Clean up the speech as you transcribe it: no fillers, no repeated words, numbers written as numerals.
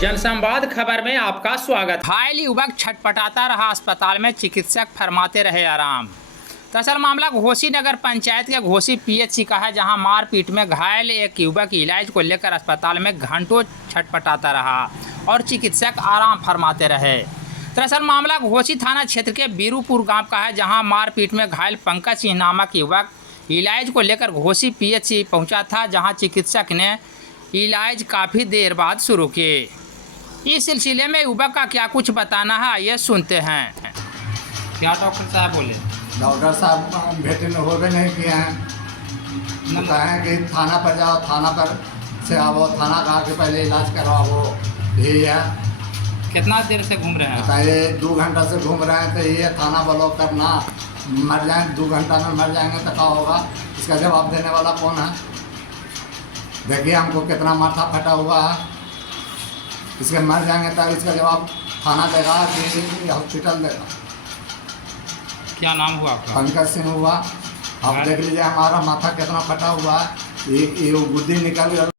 जनसंवाद खबर में आपका स्वागत। घायल युवक छटपटाता रहा अस्पताल में, चिकित्सक फरमाते रहे आराम। दरअसल मामला घोसी नगर पंचायत के घोसी पीएचसी का है, जहां मारपीट में घायल एक युवक इलाज को लेकर अस्पताल में घंटों छटपटाता रहा और चिकित्सक आराम फरमाते रहे। दरअसल मामला घोसी थाना क्षेत्र के बीरूपुर गांव का है, जहां मारपीट में घायल पंकज सिंह नामक युवक इलाज को लेकर घोसी पीएचसी पहुंचा था, जहां चिकित्सक ने इलाज काफ़ी देर बाद शुरू किए। इस सिलसिले में युवक का क्या कुछ बताना है, आइए सुनते हैं। क्या डॉक्टर साहब बोले? डॉक्टर साहब भेटे होबे नहीं किए हैं, बताएं कि थाना पर जाओ, थाना पर से आओ, थाना का आके पहले इलाज करवाओ। यही है। कितना देर से घूम रहे हैं? बताइए 2 घंटा से घूम रहे हैं, तो ये थाना ब्लॉक करना, मर जाएँ 2 घंटा में मर जाएंगे तो क्या होगा? इसका जवाब देने वाला कौन है? देखिए हमको कितना माथा फटा हुआ है, इसके मर जाएंगे तब इसका जवाब थाना देगा कि हॉस्पिटल देगा। क्या नाम हुआ आपका? पंकज सिंह हुआ। अब देख लीजिए हमारा माथा कितना फटा हुआ है, ये बुद्धि निकल